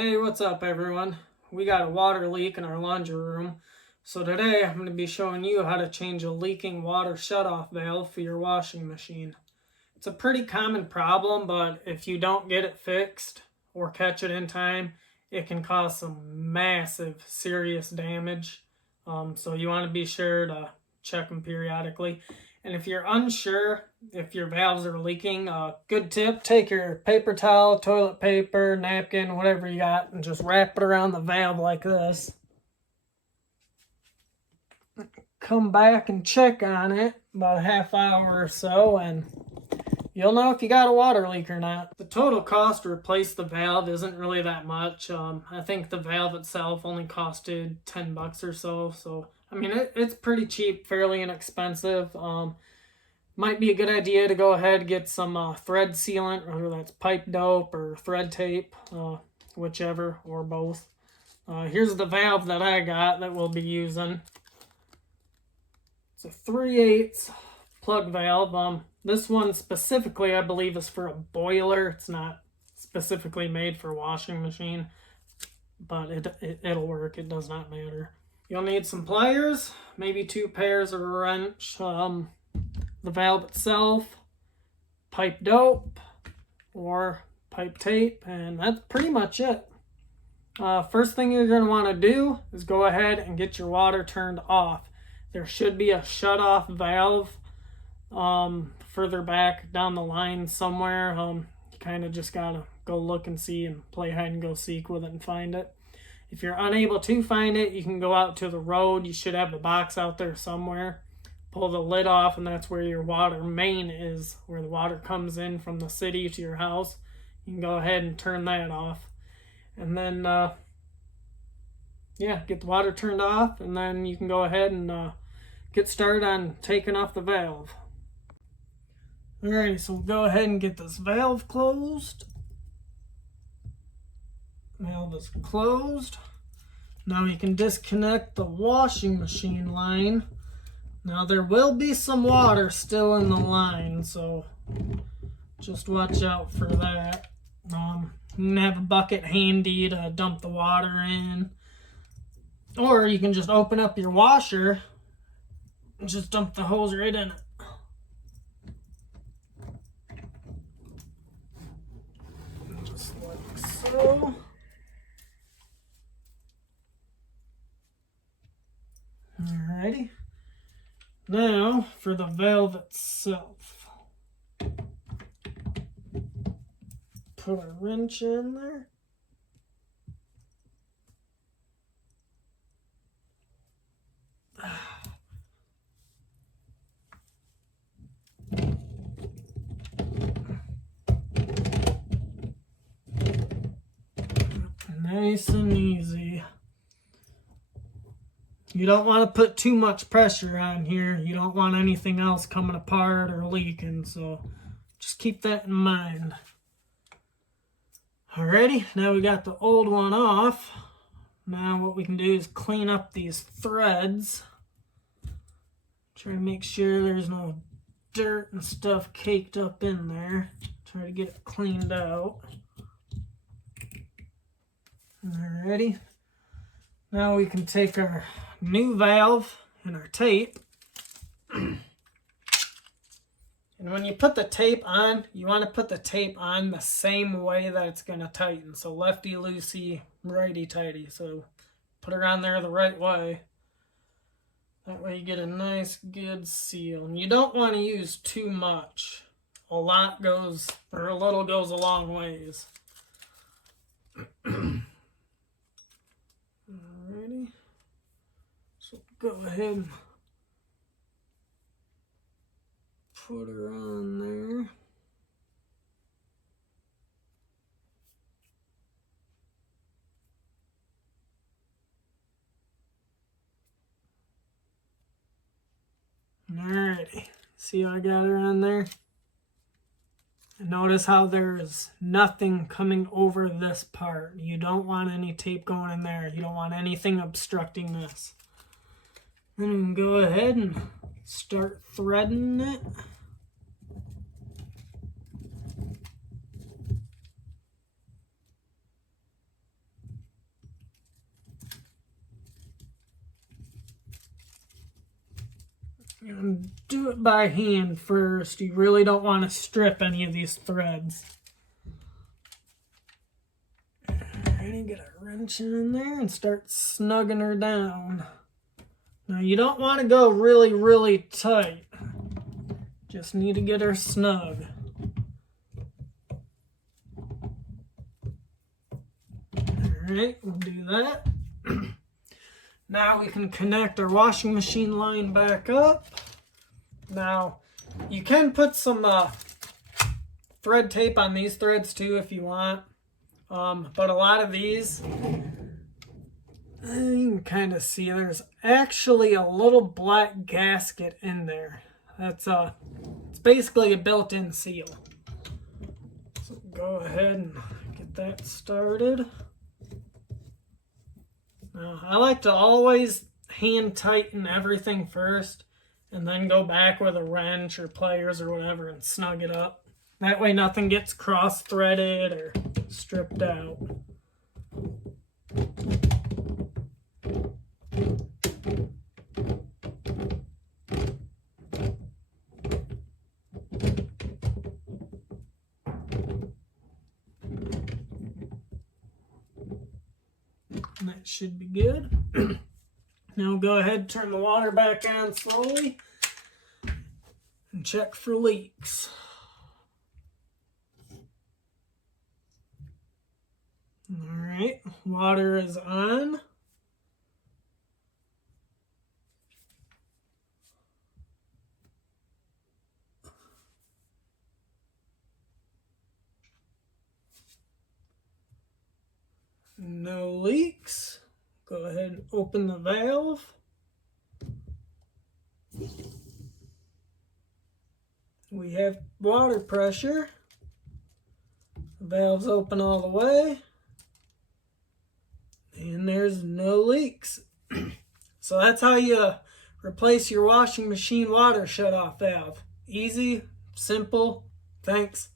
Hey, what's up everyone? We got a water leak in our laundry room. So today I'm going to be showing you how to change a leaking water shutoff valve for your washing machine. It's a pretty common problem, but if you don't get it fixed or catch it in time, it can cause some massive, serious damage. So you want to be sure to check them periodically. And if you're unsure if your valves are leaking, good tip, take your paper towel, toilet paper, napkin, whatever you got, and just wrap it around the valve like this. Come back and check on it about a half hour or so, and you'll know if you got a water leak or not. The total cost to replace the valve isn't really that much. I think the valve itself only costed 10 bucks or so. So, I mean, it's pretty cheap, fairly inexpensive. Might be a good idea to go ahead and get some thread sealant, whether that's pipe dope or thread tape, whichever, or both. Here's the valve that I got that we'll be using. It's a 3/8 plug valve. This one specifically, I believe, is for a boiler. It's not specifically made for washing machine, but it'll work. It does not matter. You'll need some pliers, maybe 2 pairs of a wrench, the valve itself, pipe dope, or pipe tape, and that's pretty much it. First thing you're going to want to do is go ahead and get your water turned off. There should be a shut-off valve further back down the line somewhere. You kind of just got to go look and see and play hide and go seek with it and find it. If you're unable to find it, you can go out to the road. You should have the box out there somewhere. Pull the lid off, and that's where your water main is, where the water comes in from the city to your house. You can go ahead and turn that off. And then, get the water turned off, and then you can go ahead and get started on taking off the valve. Alrighty, so we'll go ahead and get this valve closed. Valve is closed. Now you can disconnect the washing machine line. Now there will be some water still in the line, so just watch out for that. You can have a bucket handy to dump the water in. Or you can just open up your washer and just dump the hose right in it. Just like so. Alrighty. Now for the valve itself. Put a wrench in there. Nice and easy. You don't want to put too much pressure on here. You don't want anything else coming apart or leaking, so just keep that in mind. Alrighty, now we got the old one off. Now what we can do is clean up these threads. Try to make sure there's no dirt and stuff caked up in there. Try to get it cleaned out. Alrighty. Now we can take our new valve and our tape. And when you put the tape on, you want to put the tape on the same way that it's going to tighten. So lefty-loosey, righty-tighty. So put it on there the right way. That way you get a nice, good seal. And you don't want to use too much. A little goes a long ways. Alrighty. So go ahead and put her on there. Alrighty. See how I got her on there? And notice how there's nothing coming over this part. You don't want any tape going in there. You don't want anything obstructing this. Then we can go ahead and start threading it. And do it by hand first. You really don't want to strip any of these threads. Alrighty, get a wrench in there and start snugging her down. Now you don't want to go really, really tight. Just need to get her snug. Alright, we'll do that. Now we can connect our washing machine line back up. Now, you can put some thread tape on these threads too if you want. But a lot of these, you can kind of see there's actually a little black gasket in there. That's it's basically a built-in seal. So go ahead and get that started. Now, I like to always hand tighten everything first and then go back with a wrench or pliers or whatever and snug it up. That way nothing gets cross-threaded or stripped out. And that should be good. Now go ahead and turn the water back on slowly and check for leaks. Alright, water is on. No leaks. Go ahead and open the valve. We have water pressure. The valve's open all the way. And there's no leaks. So that's how you replace your washing machine water shutoff valve. Easy, simple. Thanks.